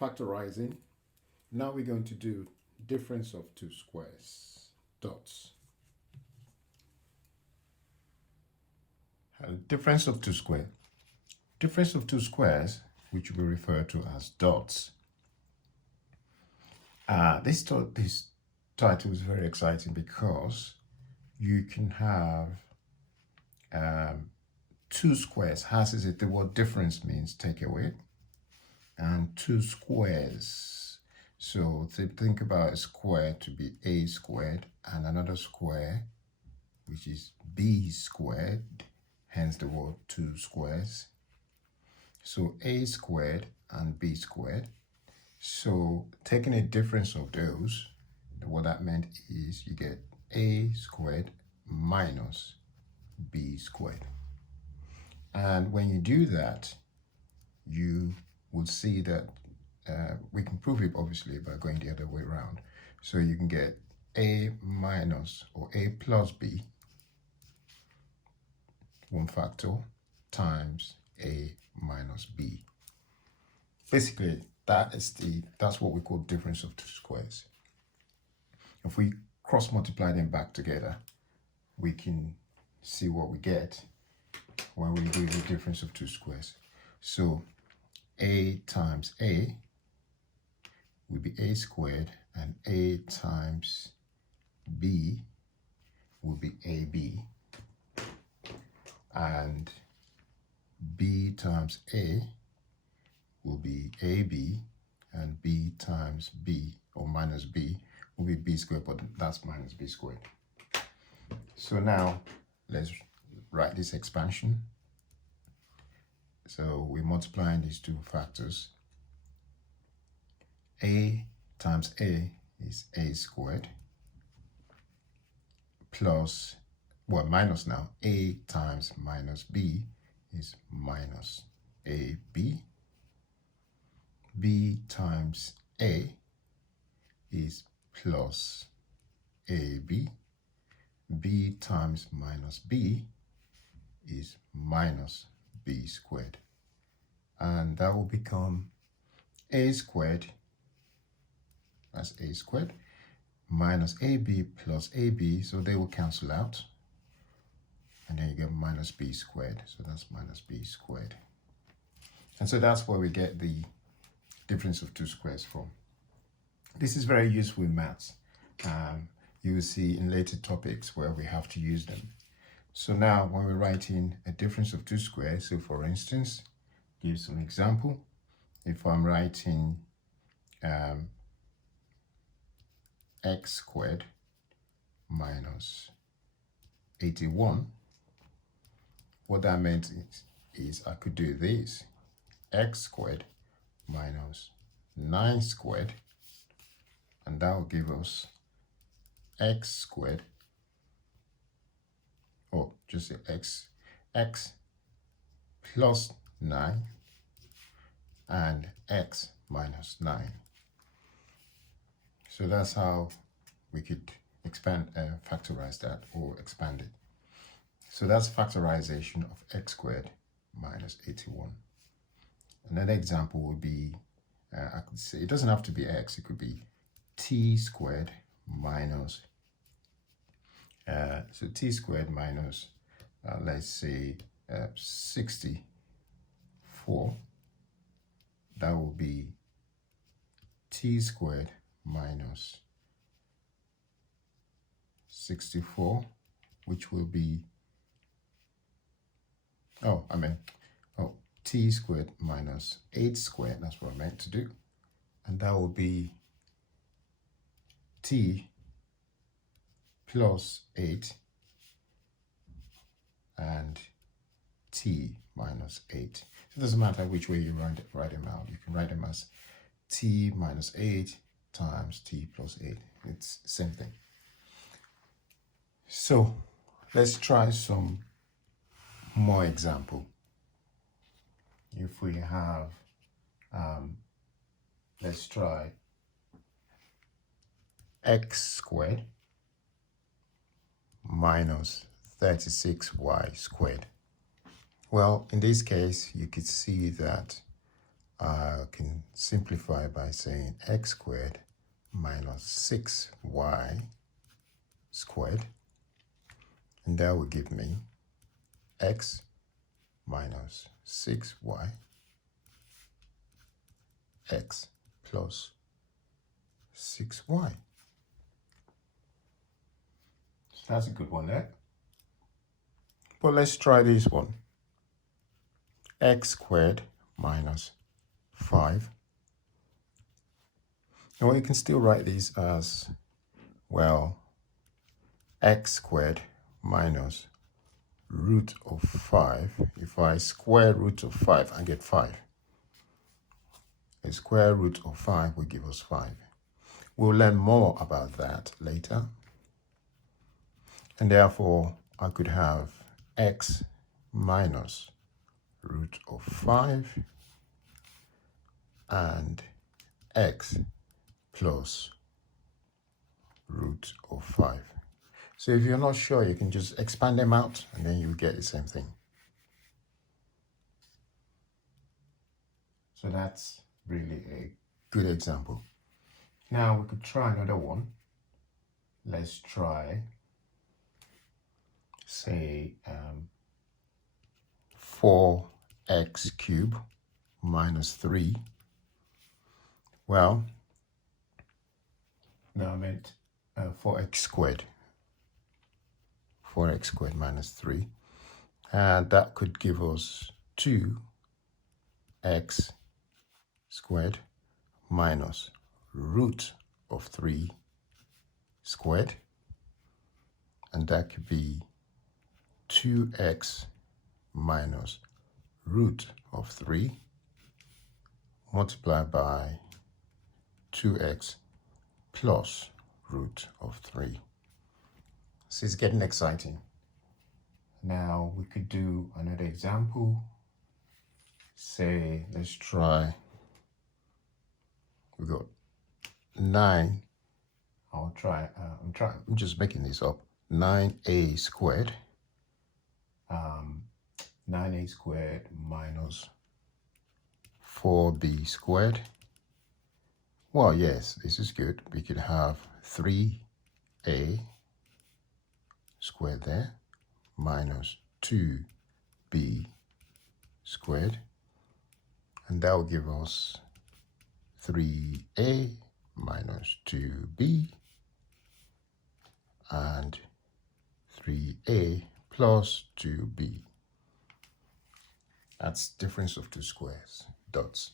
factorizing. Now we're going to do difference of two squares, dots. Difference of two squares. Difference of two squares, which we refer to as dots. This title is very exciting because you can have two squares. As is it, the word difference means take away, and two squares. So think about a square to be a squared and another square, which is b squared, hence the word two squares. So a squared and b squared. So taking a difference of those, what that meant is you get a squared minus b squared. And when you do that, you would see that we can prove it obviously by going the other way around. So you can get a minus or a plus b, one factor, times a minus b. Basically, that's what we call difference of two squares. If we cross multiply them back together, we can see what we get when we do the difference of two squares. So a times a will be a squared, and a times b will be ab, and b times a will be ab, and b times b or minus b will be b squared, but that's minus b squared. So now let's write this expansion. So we're multiplying these two factors. A times a is a squared plus, well, minus now, a times minus b is minus ab. B times a is plus ab. B times minus b is minus b squared. And that will become a squared, that's a squared, minus ab plus ab, so they will cancel out. And then you get minus b squared, so that's minus b squared. And so that's where we get the difference of two squares from. This is very useful in maths. You will see in later topics where we have to use them. So now when we're writing a difference of two squares, so for instance, give some example. If I'm writing x squared minus 81, what that meant is I could do this, x squared minus 9 squared, and that will give us x squared, or just say x plus 9 and x minus 9. So that's how we could factorize that or expand it. So that's factorization of x squared minus 81. Another example would be, I could say, it doesn't have to be x, it could be t squared minus, so t squared minus, let's say, 64. That will be t squared minus 64, which will be, t squared minus 8 squared, that's what I meant to do. And that will be t plus 8 and t minus 8. So it doesn't matter which way you write them out. You can write them as t minus 8 times t plus 8. It's the same thing. So let's try some more example. If we have, let's try x squared minus 36y squared. Well, in this case, you could see that I can simplify by saying x squared minus 6y squared, and that will give me x minus 6y x plus 6y. So that's a good one there. But let's try this one. X squared minus 5. Now you can still write this as, well, x squared minus root of 5. If I square root of 5, I get 5. A square root of 5 will give us 5. We'll learn more about that later. And therefore, I could have x minus root of 5 and x plus root of 5. So if you're not sure, you can just expand them out and then you get the same thing. So that's really a good example. Now we could try another one. Let's try, say, 4x cubed minus 3. Well, no, I meant 4x squared. 4x squared minus 3. And that could give us 2x squared minus root of 3 squared. And that could be 2x minus root of 3 multiplied by 2x plus root of 3. So it's getting exciting. Now we could do another example. Say, let's try, we got 9. I'm just making this up. 9a squared. 9a squared minus 4b squared. Well, yes, this is good. We could have 3a squared there minus 2b squared. And that will give us 3a minus 2b and 3a plus 2b. That's difference of two squares, dots.